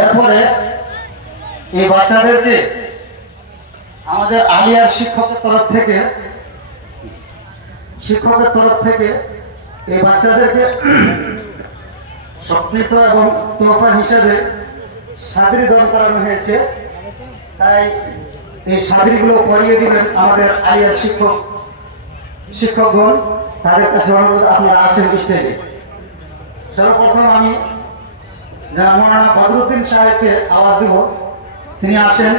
এরপরে এই বাচ্চাদেরকে আমাদের আলিয়ার শিক্ষকের তরফ থেকে এই বাচ্চাদেরকে স্বপ্নিত এবং তোফা হিসেবে সাদরি দান করানো হয়েছে। তাই এই সাদরিগুলো পরিয়ে দিবেন আমাদের আলিয়ার শিক্ষকগণ। তাদের কাছে অনুরোধ, আপনারা আসেন স্টেজে। সর্বপ্রথম আমি মৌলানা বদরুদ্দিন সাহেবকে আওয়াজ দেব, তিনি আসেন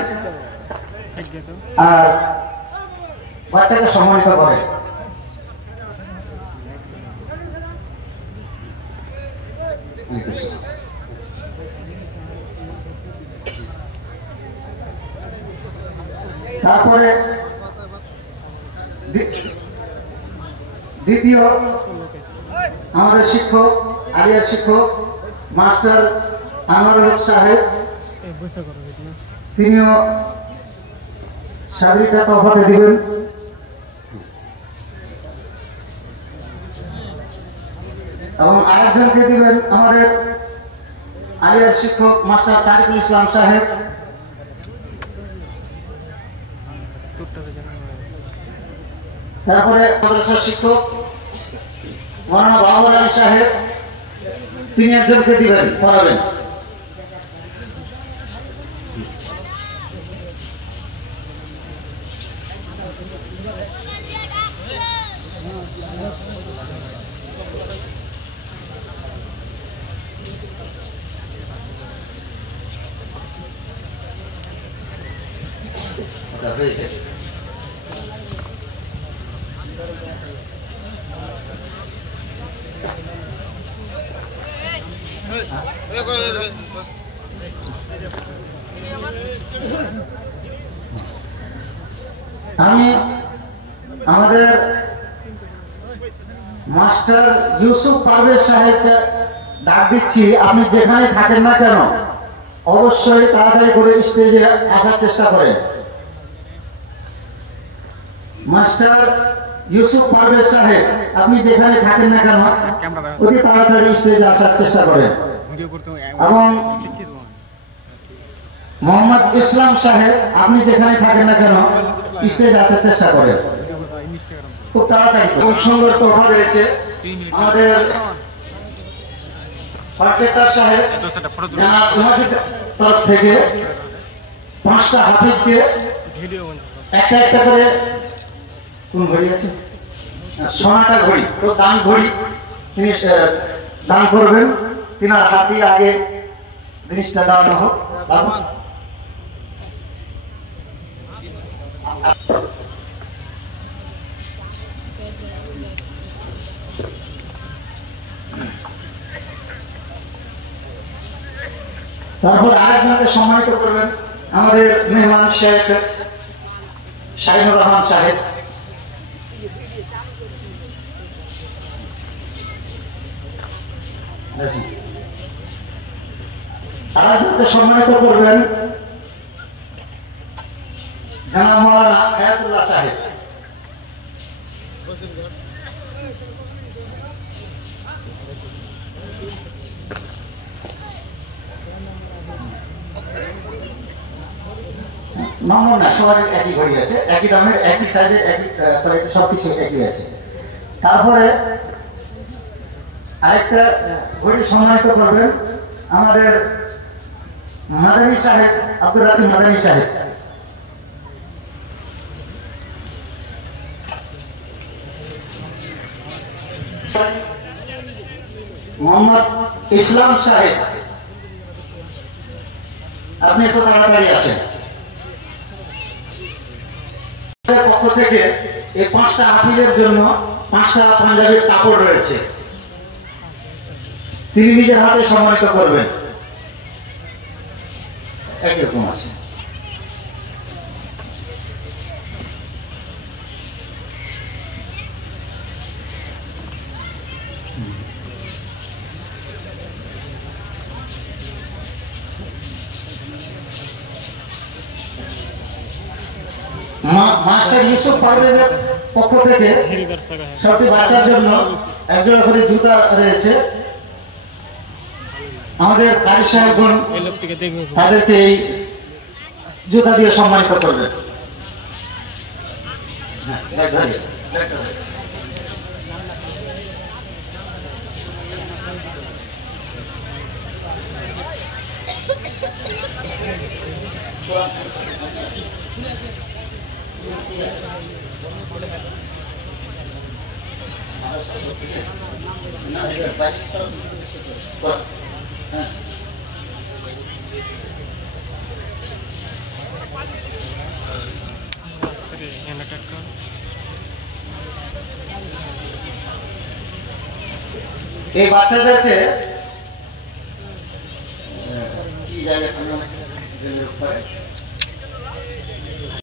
আর বাচ্চাকে সম্মানিত করেন। তারপরে দ্বিতীয় আমাদের শিক্ষক, আলিয়ার শিক্ষক মাস্টার আনোয়ারুল হক সাহেব, তিনিও সাদরিটা তোফাতে দিবেন। এবং আরেকজনকে দিবেন আমাদের আলিয়ার শিক্ষক মাস্টার তারিকুল ইসলাম সাহেব। তারপরে মাদ্রাসার শিক্ষক মৌলানা বাবর আলী সাহেব, তিনি একজনকে দিবেন, পড়াবেন। আমি আমাদের মাস্টার ইউসুফ পারভেজ সাহেবকে ডাক দিচ্ছি, আপনি যেখানে থাকেন না কেন অবশ্যই তাড়াতাড়ি করে স্টেজে আসার চেষ্টা করেন। মাস্টার ইউসুফ পারভেজ সাহেব, আপনি যেখানে থাকেন না কেন অতি তাড়াতাড়ি স্টেজে আসার চেষ্টা করেন। এবং মোহাম্মদ ইসলাম সাহেব, আপনি যেখানে থাকেন না কেন স্টেজে আসার চেষ্টা করেন খুব তাড়াতাড়ি। খুব সুন্দর তোফা রয়েছে আমাদের পার্কেটার সাহেব তরফ থেকে 5টা হাফিজকে একটা একটা করে, কোন ঘড়ি আছে, সোনাটা ঘড়ি, তো দান ঘড়ি তিনি দান করবেন। তিনার হাতে আগে জিনিসটা দেওয়ানো হোক। তারপর আরেকজনকে সম্মানিত করবেন আমাদের মেহমান শেখ শাহিনুর রহমান সাহেব। আরেকজনকে সম্মানিত করবেন জানাব মাওলানা হায়াতুল্লাহ সাহেব। নম্বর না, সবার একই ঘড়ি আছে, একই দামের, একই সাইজের, একই সবকিছু একই আছে। তারপরে আরেকটা ঘড়ি সম্মানিত করবেন আমাদের মাদানী সাহেব, আব্দুর রাফি মাদানী সাহেব। মোহাম্মদ ইসলাম সাহেব, আপনি একটু তাড়াতাড়ি আসেন। পক্ষ থেকে এই 5টা হাফিজের জন্য 5টা পাঞ্জাবির কাপড় রয়েছে, তিনি নিজের হাতে সম্মানিত করবেন। একরকম আছে। মাস্টার ইউসুফ পারভেজের পক্ষ থেকে সবটি বাচ্চার জন্য একজোড়া করে জুতা রয়েছে, আমাদের কারি সাহেবগণ তাদেরকে এই জুতা দিয়ে সম্মানিত করবে। এই বাচ্চাদেরকে কি জায়গায়